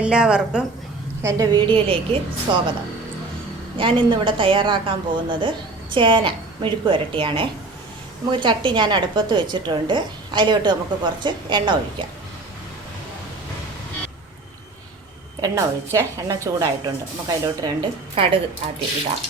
എല്ലാവർക്കും എൻ്റെ വീഡിയോയിലേക്ക് സ്വാഗതം. ഞാനിന്നിവിടെ തയ്യാറാക്കാൻ പോകുന്നത് ചേന മെഴുക്ക് പുരട്ടിയാണേ. നമുക്ക് ചട്ടി ഞാൻ അടുപ്പത്ത് വെച്ചിട്ടുണ്ട്. അതിലോട്ട് നമുക്ക് കുറച്ച് എണ്ണ ഒഴിക്കാം. എണ്ണ ചൂടായിട്ടുണ്ട്. നമുക്ക് അതിലോട്ട് 2 കടുക് ആദ്യം ഇടാം.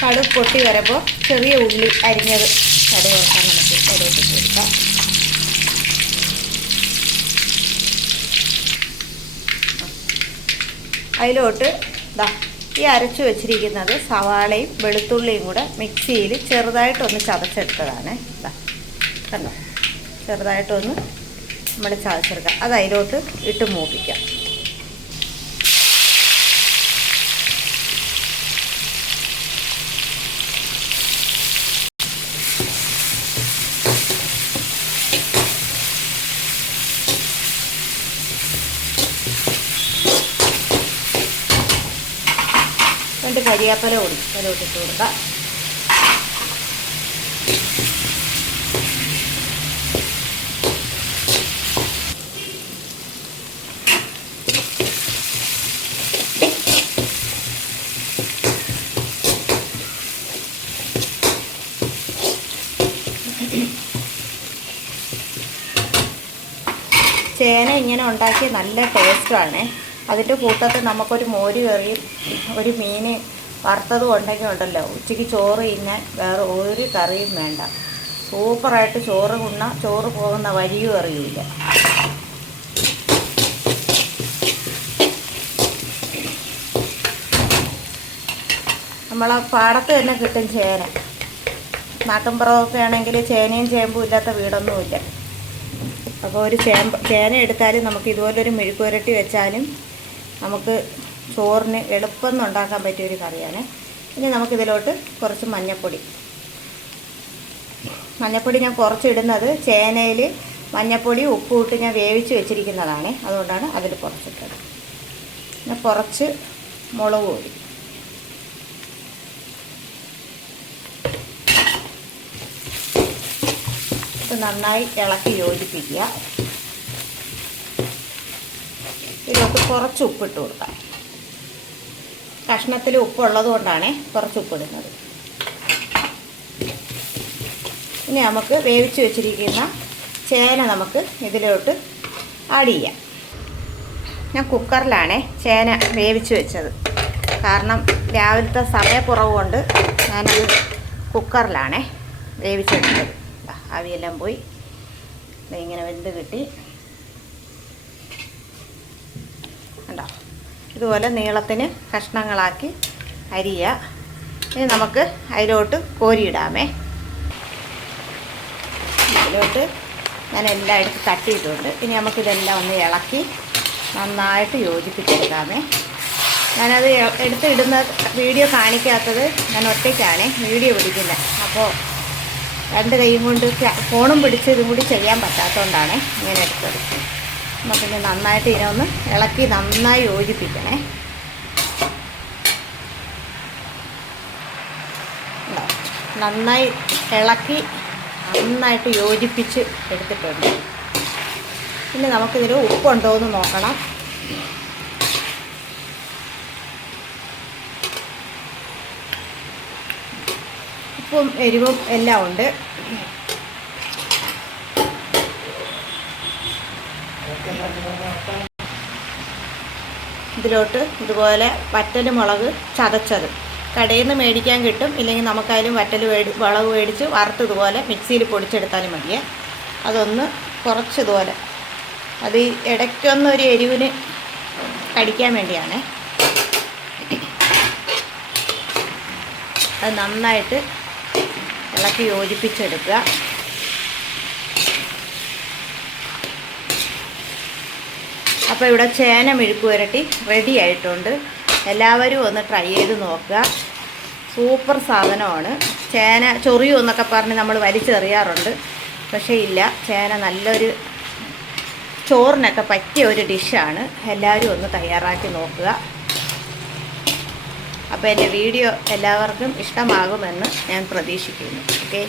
കടുക് പൊട്ടി വരുമ്പോൾ ചെറിയ ഉള്ളി അരിഞ്ഞത് കടുക് വറുക്കാൻ നമുക്ക് അതിലോട്ട് കൊടുക്കാം. അതിലോട്ട് ഈ അരച്ചു വെച്ചിരിക്കുന്നത് സവാളയും വെളുത്തുള്ളിയും കൂടെ മിക്സിയിൽ ചെറുതായിട്ടൊന്ന് ചതച്ചെടുത്തതാണ്. കണ്ടോ, ചെറുതായിട്ടൊന്ന് നമ്മൾ ചതച്ചെടുക്കാം. അത് അതിലോട്ട് ഇട്ട് മൂപ്പിക്കാം. കരിയാപ്പല കൂടി അതിലോട്ട് ഇട്ട് കൊടുക്കാം. ചേന ഇങ്ങനെ ഉണ്ടാക്കിയ നല്ല ടേസ്റ്റാണ്. അതിൻ്റെ കൂട്ടത്തിൽ നമുക്കൊരു മോര് കറിയും ഒരു മീൻ വറുത്തതും ഉണ്ടെങ്കിൽ ഉണ്ടല്ലോ, ഉച്ചയ്ക്ക് ചോറ് തിന്നാൻ വേറെ ഒരു കറിയും വേണ്ട. സൂപ്പറായിട്ട് ചോറ് പോകുന്ന വഴിയും അറിയില്ല. നമ്മളെ പാടത്ത് തന്നെ കിട്ടും ചേന. നാട്ടിൻപുറമൊക്കെ ആണെങ്കിൽ ചേനയും ചേമ്പും ഇല്ലാത്ത വീടൊന്നുമില്ല. അപ്പോൾ ഒരു ചേന എടുത്താലും നമുക്ക് ഇതുപോലൊരു മെഴുക്ക് പുരട്ടി വെച്ചാലും നമുക്ക് ചോറിന് എളുപ്പം ഉണ്ടാക്കാൻ പറ്റിയൊരു കറിയാണ്. ഇനി നമുക്കിതിലോട്ട് കുറച്ച് മഞ്ഞൾപ്പൊടി ഞാൻ കുറച്ചിടുന്നത് ചേനയിൽ മഞ്ഞൾപ്പൊടി ഉപ്പും ഇട്ട് ഞാൻ വേവിച്ച് വെച്ചിരിക്കുന്നതാണ്. അതുകൊണ്ടാണ് അതിൽ കുറച്ചിട്ടത്. പിന്നെ കുറച്ച് മുളക് പൊടി, നന്നായി ഇളക്കി യോജിപ്പിക്കുക. ഇതിലോട്ട് കുറച്ച് ഉപ്പിട്ട് കൊടുക്കാം. കഷ്ണത്തിൽ ഉപ്പുള്ളത് കൊണ്ടാണ് കുറച്ച് ഉപ്പിടുന്നത്. ഇനി നമുക്ക് വേവിച്ച് വെച്ചിരിക്കുന്ന ചേന നമുക്ക് ഇതിലോട്ട് ആഡ് ചെയ്യാം. ഞാൻ കുക്കറിലാണ് ചേന വേവിച്ച് വെച്ചത്. കാരണം രാവിലത്തെ സമയക്കുറവ് കൊണ്ട് ഞാനത് കുക്കറിലാണ് വേവിച്ചെടുത്തത്. ആവിയെല്ലാം പോയി ഇങ്ങനെ വെന്ത് കിട്ടി. കണ്ടോ, ഇതുപോലെ നീളത്തിന് കഷ്ണങ്ങളാക്കി അരിയുക. ഇനി നമുക്ക് അതിലോട്ട് കോരിയിടാമേ. ഇതിലോട്ട് ഞാൻ എല്ലാം എടുത്ത് തട്ടിയിട്ടുണ്ട്. ഇനി നമുക്കിതെല്ലാം ഒന്ന് ഇളക്കി നന്നായിട്ട് യോജിപ്പിച്ചെടുക്കാമേ. ഞാനത് എടുത്തിടുന്ന വീഡിയോ കാണിക്കാത്തത് ഞാൻ ഒറ്റയ്ക്കാണ് വീഡിയോ പിടിക്കുന്നത്. അപ്പോൾ 2 കൈയും കൊണ്ട് ഫോണും പിടിച്ച് ഇതും കൂടി ചെയ്യാൻ പറ്റാത്തതുകൊണ്ടാണ് ഇങ്ങനെ എടുത്തത്. നമുക്കിനി നന്നായിട്ട് ഇതിനൊന്ന് ഇളക്കി നന്നായി യോജിപ്പിക്കണേ. നന്നായി ഇളക്കി നന്നായിട്ട് യോജിപ്പിച്ച് എടുത്തിട്ടുണ്ട്. പിന്നെ നമുക്കിതിൽ ഉപ്പുണ്ടോ എന്ന് നോക്കണം. ഉപ്പും എരിവും എല്ലാം ഉണ്ട്. ഇതിലോട്ട് ഇതുപോലെ വറ്റൽ മുളക് ചതച്ചത് കടയിൽ നിന്ന് മേടിക്കാൻ കിട്ടും. ഇല്ലെങ്കിൽ നമുക്കായാലും മുളക് മേടിച്ച് വറുത്ത് ഇതുപോലെ മിക്സിയിൽ പൊടിച്ചെടുത്താലും മതിയേ. അതൊന്ന് കുറച്ചിതുപോലെ, അത് ഇടയ്ക്കൊന്നൊരു എരിവിന് കടിക്കാൻ വേണ്ടിയാണ്. അത് നന്നായിട്ട് ഇളക്കി യോജിപ്പിച്ചെടുക്കുക. അപ്പോൾ ഇവിടെ ചേന മെഴുക്ക് പുരട്ടി റെഡി ആയിട്ടുണ്ട്. എല്ലാവരും ഒന്ന് ട്രൈ ചെയ്ത് നോക്കുക. സൂപ്പർ സാധനമാണ്. ചേന ചൊറിയും എന്നൊക്കെ പറഞ്ഞ് നമ്മൾ വലിച്ചെറിയാറുണ്ട്. പക്ഷേ ഇല്ല, ചേന നല്ലൊരു ചോറിനൊക്കെ പറ്റിയ ഒരു ഡിഷാണ്. എല്ലാവരും ഒന്ന് തയ്യാറാക്കി നോക്കുക. അപ്പോൾ എൻ്റെ വീഡിയോ എല്ലാവർക്കും ഇഷ്ടമാകുമെന്ന് ഞാൻ പ്രതീക്ഷിക്കുന്നു. ഓക്കെ.